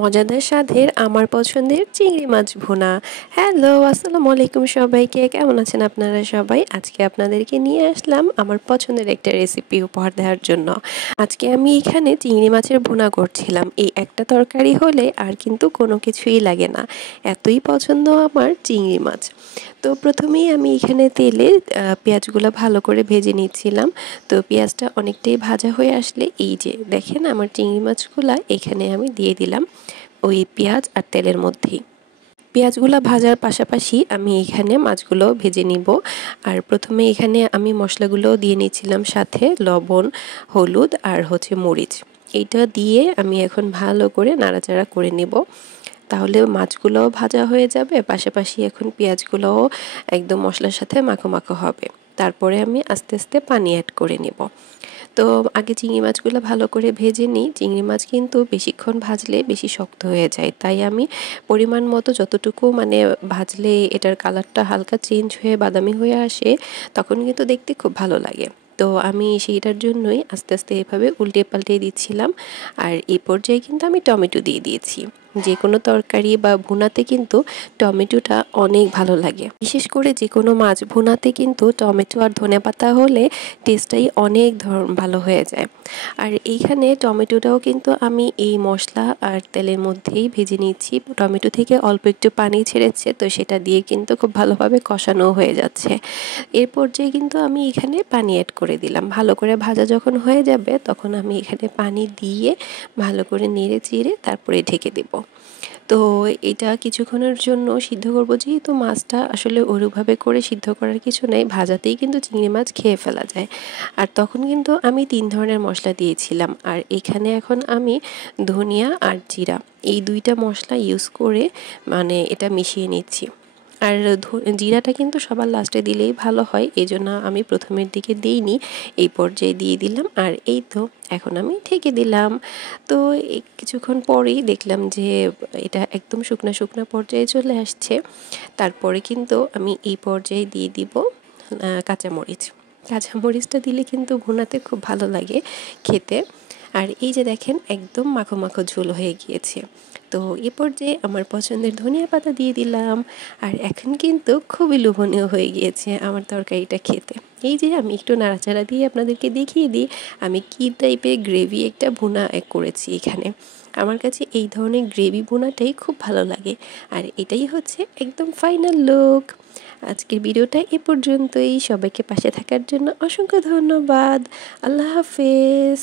মজাদার স্বাদের আমার পছন্দের চিংড়ি মাছ ভুনা। হ্যালো, আসসালামু আলাইকুম সবাইকে। কেমন আছেন আপনারা সবাই? আজকে আপনাদেরকে নিয়ে আসলাম আমার পছন্দের একটা রেসিপি উপহার দেওয়ার জন্য। আজকে আমি এখানে চিংড়ি মাছের ভুনা করছিলাম। এই একটা তরকারি হলে আর কিন্তু কোনো কিছুই লাগে না, এতই পছন্দ আমার চিংড়ি মাছ। তো প্রথমেই আমি এখানে তেলে পেঁয়াজগুলো ভালো করে ভেজে নিচ্ছিলাম। তো পেঁয়াজটা অনেকটাই ভাজা হয়ে আসলে এই যে দেখেন আমার চিংড়ি মাছগুলা এখানে আমি দিয়ে দিলাম ওই পেঁয়াজ আর তেলের মধ্যেই। পেঁয়াজগুলো ভাজার পাশাপাশি আমি এখানে মাছগুলো ভেজে নিব। আর প্রথমে এখানে আমি মশলাগুলো দিয়ে নিচ্ছিলাম, সাথে লবণ, হলুদ আর মরিচ। এইটা দিয়ে আমি এখন ভালো করে নাড়াচাড়া করে নেব, তাহলে মাছগুলোও ভাজা হয়ে যাবে, পাশাপাশি এখন পেঁয়াজগুলোও একদম মশলার সাথে মাখো মাখো হবে। তারপরে আমি আস্তে আস্তে পানি অ্যাড করে নেব। তো আগে চিংড়ি মাছগুলো ভালো করে ভেজে নিই। চিংড়ি মাছ কিন্তু বেশিক্ষণ ভাজলে বেশি শক্ত হয়ে যায়, তাই আমি পরিমাণ মতো যতটুকু ভাজলে এটার কালারটা হালকা চেঞ্জ হয়ে বাদামি হয়ে আসে, তখন কিন্তু দেখতে খুব ভালো লাগে। তো আমি সেইটার জন্যই আস্তে আস্তে এভাবে উল্টে পাল্টে দিচ্ছিলাম। আর এই পর্যায়ে কিন্তু আমি টমেটো দিয়ে দিয়েছি। যে কোনো তরকারি বা ভুনাতে কিন্তু টমেটোটা অনেক ভালো লাগে, বিশেষ করে যে কোনো মাছ ভুনাতে কিন্তু টমেটো আর ধনেপাতা হলে টেস্টটাই অনেক ভালো হয়ে যায়। আর এইখানে টমেটোটাও কিন্তু আমি এই মশলা আর তেলের মধ্যেই ভেজে নিচ্ছি। টমেটো থেকে অল্প একটু পানি ছেড়েছে, তো সেটা দিয়ে কিন্তু খুব ভালোভাবে কষানো হয়ে যাচ্ছে। এর পর্যায়ে কিন্তু আমি এখানে পানি অ্যাড করে দিলাম। ভালো করে ভাজা যখন হয়ে যাবে তখন আমি এখানে পানি দিয়ে ভালো করে নেড়ে চেড়ে তারপরে ঢেকে দেব। তো এটা কিছুক্ষণের জন্য সিদ্ধ করব, যেহেতু মাছটা আসলে ওইভাবে করে সিদ্ধ করার কিছু নেই, ভাজাতেই কিন্তু চিংড়ি মাছ খেয়ে ফেলা যায়। আর তখন কিন্তু আমি 3 ধরনের মশলা দিয়েছিলাম। আর এখানে এখন আমি ধনিয়া আর জিরা এই 2টা মশলা ইউজ করে এটা মিশিয়ে নিচ্ছি। আর জিরাটা কিন্তু সবার লাস্টে দিলেই ভালো হয়, এজন্য আমি প্রথমের দিকে দিইনি, এই পর্যায়ে দিয়ে দিলাম। আর এই তো এখন আমি ঢেকে দিলাম। তো কিছুক্ষণ পরেই দেখলাম যে এটা একদম শুকনা শুকনা পর্যায়ে চলে আসছে। তারপরে কিন্তু আমি এই পর্যায়ে দিয়ে দিব কাঁচামরিচ। কাঁচামরিচটা দিলে কিন্তু ভুনাতে খুব ভালো লাগে খেতে। আর এই যে দেখেন একদম মাখো মাখো ঝোল হয়ে গিয়েছে। তো এ পর্যায়ে আমার পছন্দের ধনিয়া পাতা দিয়ে দিলাম। আর এখন কিন্তু খুবই লোভনীয় হয়ে গিয়েছে আমার তরকারিটা খেতে। এই যে আমি একটু নাড়াচাড়া দিয়ে আপনাদেরকে দেখিয়ে দিই আমি কী টাইপের গ্রেভি একটা ভুনা করেছি এখানে। আমার কাছে এই ধরনের গ্রেভি ভুনাটাই খুব ভালো লাগে। আর এটাই হচ্ছে একদম ফাইনাল লুক। আজকের ভিডিওটা এ পর্যন্তই। সবাইকে পাশে থাকার জন্য অসংখ্য ধন্যবাদ। আল্লাহ হাফেজ।